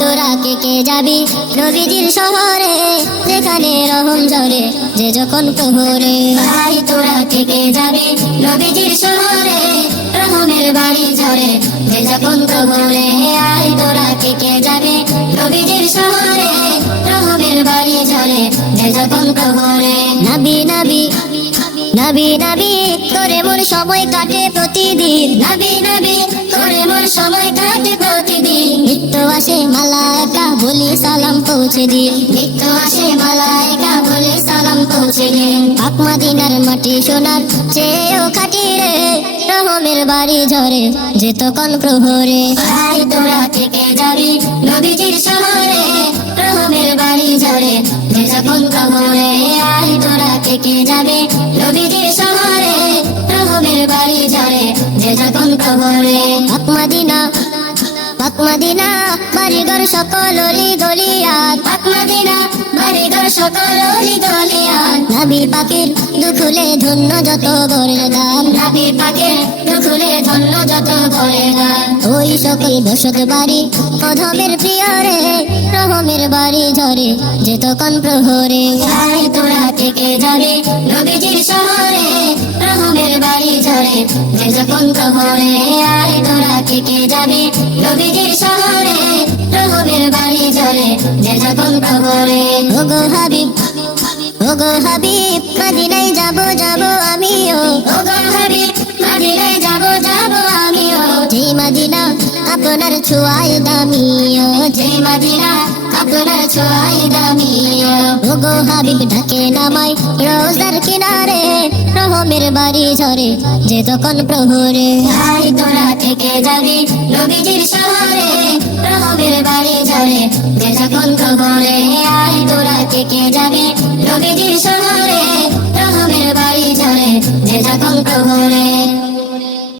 তোরা কে কে যাবি? নবীজির শহরে যেখানে রহম ঝরে যে যখন প্রহরে ভাই তোরা কে কে যাবি? নবীজির শহরে রহমের বাড়ি ঝরে যে যখন প্রহরে আই তোরা কে কে যাবি? নবীজির শহরে রহমের বাড়ি ঝরে যে যখন প্রহরে নাবি নাবি নাবি নাবি তোরে মোর সময় কাটে প্রতিদিন। নাবি নাবি তোরে মোর সময় কাটে বলি সালাম পৌঁছে দিন নিত্য আসে মালায়কা বলি সালাম পৌঁছে দিন পাক মাদিনার মাটি সোনার চেয়েও খাটি রে, রহমের বাড়ি ঝরে যে তখন প্রহরে। ভাই, তোরা থেকে যাবি নবীজির শহরে, রহমের বাড়ি ঝরে যে যখন প্রহরে। আই তোরা থেকে যাবে নবীজির শহরে, রহমের বাড়ি ঝরে যে যখন প্রহরে। পাক মাদিনা পাক মাদিনা, বাড়িঘর সকল গলিয়াত পাক মাদিনা, বাড়িঘর সকল গলিয়াত নাবি পাকের দুখুলে ধন্য যত গরের দাম নাবি পাকের দুখুলে ধন্য যত গরের দাম ওই সকল বসত বাড়ি অধমের প্রিয় রে, রহমের বাড়ি ঝরে, যে তখন প্রহরে। আয় তোরা থেকে যাবে নবীজির শহরে, রহমের বাড়ি ঝরে, যে যখন প্রহরে আয় তোরা থেকে যাবে নবীজির শহরে রহমের বাড়ি ঝরে যে যখন প্রহরে। ওগো হাবিব ওগো হাবিব মদিনায় যাব যাব আমিও। ওগো হাবিব মদিনায় যাব যাব আমিও। যে মদিনা আপনার ছোঁয়ায় দামিও। যে মদিনা আপনার ছোঁয়ায় দামিও। ওগো হাবিব ঢাকে নামাই রোজার কিনারে রহমের বাড়ি ঝরে, যে তখন প্রহরে আই তোরা থেকে যাবি নবীজির শহরে। রহমের বাড়ি ঝরে, যে যখন প্রহরে আই তোরা থেকে যাবি নবীজির শহরে। রহমের বাড়ি ঝরে, যে যখন প্রহরে